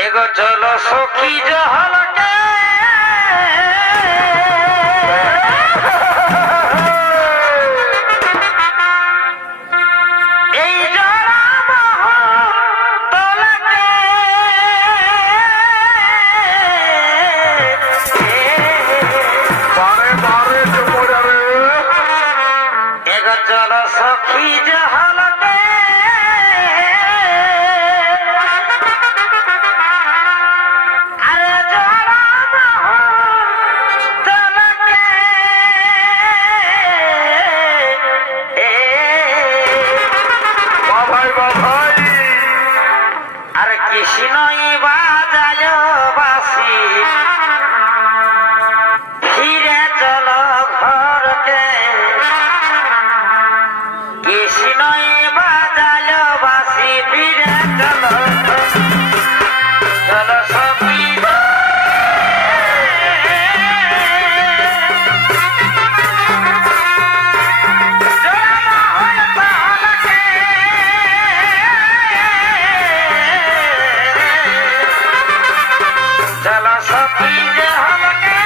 एगो चलो सखी जहल के चलो सखी जहल के अरे जड़ा तल के भाई अरे कृष्णई बाजाय बासी फिरे चलो घर के कृष्णई बाजाय बासी फिरे चलो चलो सखी चलो सखी जहल के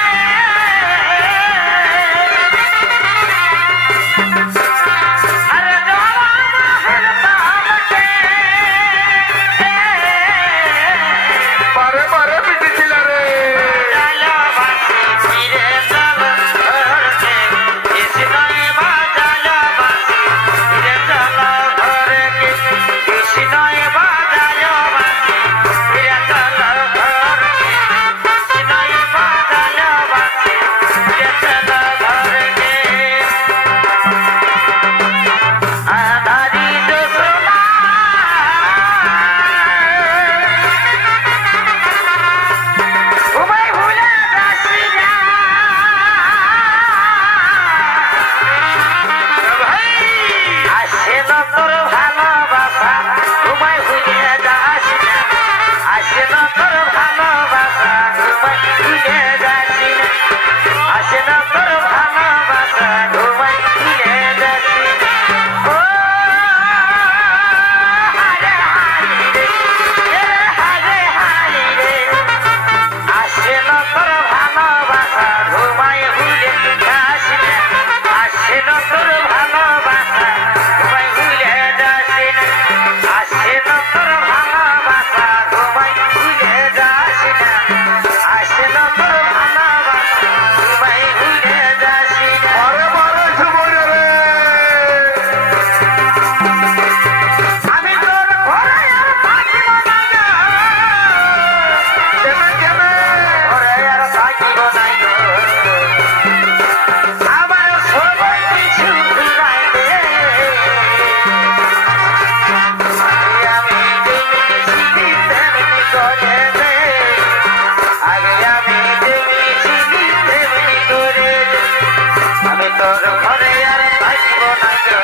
अरे जड़ा महल ताल के बारे पीटी चिल्ला रे चलो बासी फिरे चलो घर के कृष्णई बाजाय बासी फिरे चलो घर के कृष्णई बाजाय बासी फिरे चलो घर के कृष्णई बाजाय बासी फिरे चलो घर के आधारी दोसला घुमाई भूले दासिया আসে না তোর ভালোবাসা ঘুমাই ভুলে যাস না আসে না তোর ভালোবাসা ঘুমাই ভুলে যাস না আসে না তোর ভালোবাসা ঘুমাই ভুলে যাস না ও হারে হারি রে হারে হারি রে আসে না তোর ভালোবাসা ঘুমাই ভুলে যাস না আসে না তোর ভালোবাসা ঘুমাই ভুলে যাস না আসে না তোর ভালোবাসা ঘুমাই ভুলে যাস না আসে না তোর ভালোবাসা ঘুমাই ভুলে যাস না বারে সময় রে আমি তোর ঘরে আর থাকিব না গো। কেমে ঘরে আর থাকিব না গো। আমার সবাই কিছু ঘুরাই দে আমি যেমনি ছিলি তেমনি করে দে আগে আমি যেমনি ছিলি তেমনি করে দে আমি তোর ঘরে আর থাকিব না গো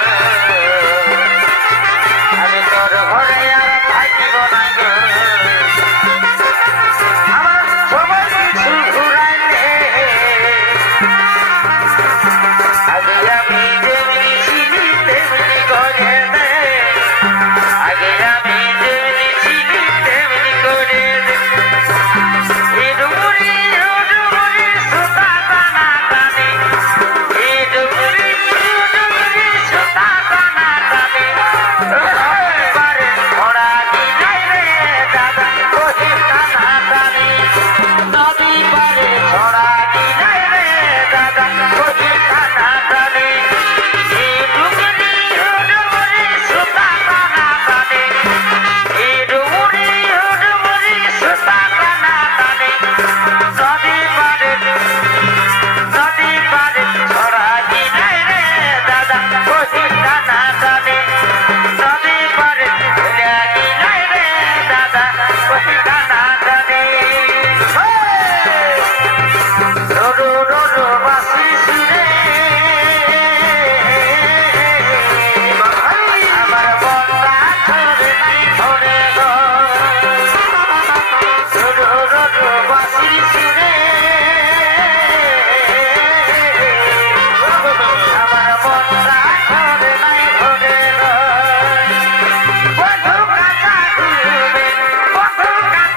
আমি তোর ঘরে আর থাকিব না গো আমার সবাই কিছু ঘুরাই দে আগে আমি যেমনি ছিলি তেমনি করে দে আগে আমি যেমনি ছিলি তেমনি করে দে ইডুরি ইডুরি সুতা টানা টানি ইডুরি ইডুরি সুতা টানা টানি বারে ঘোড়া দিলাই রে দাদা ওহি টানা টানি নদী বারে ঘোড়া দিলাই রে দাদা ওহি টানা টানি ইডুরি ইডুরি সুতা টানা টানি ইডুরি ইডুরি সুতা টানা টানি নদী বারে ঘোড়া দিলাই রে দাদা ওহি টানা টানি নদী বারে ঘোড়া দিলাই রে দাদা ওহি টানা টানি রো রো রো বাসি সুরে আমার বন্দা ধরে নাই ধরে গো রো রো রো বাসি সুরে আমার বন্দা ধরে নাই ধরে গো বন্ধু কাকা ঘুরবে বন্ধু কাকা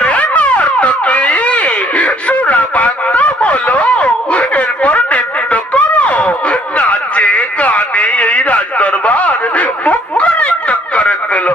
আরে নর্তকী সুরাপান্ত বলো, এরপর নৃত্য করো। নাচে গানে এই রাজদরবার মুখ্য নৃত্য করে দিল।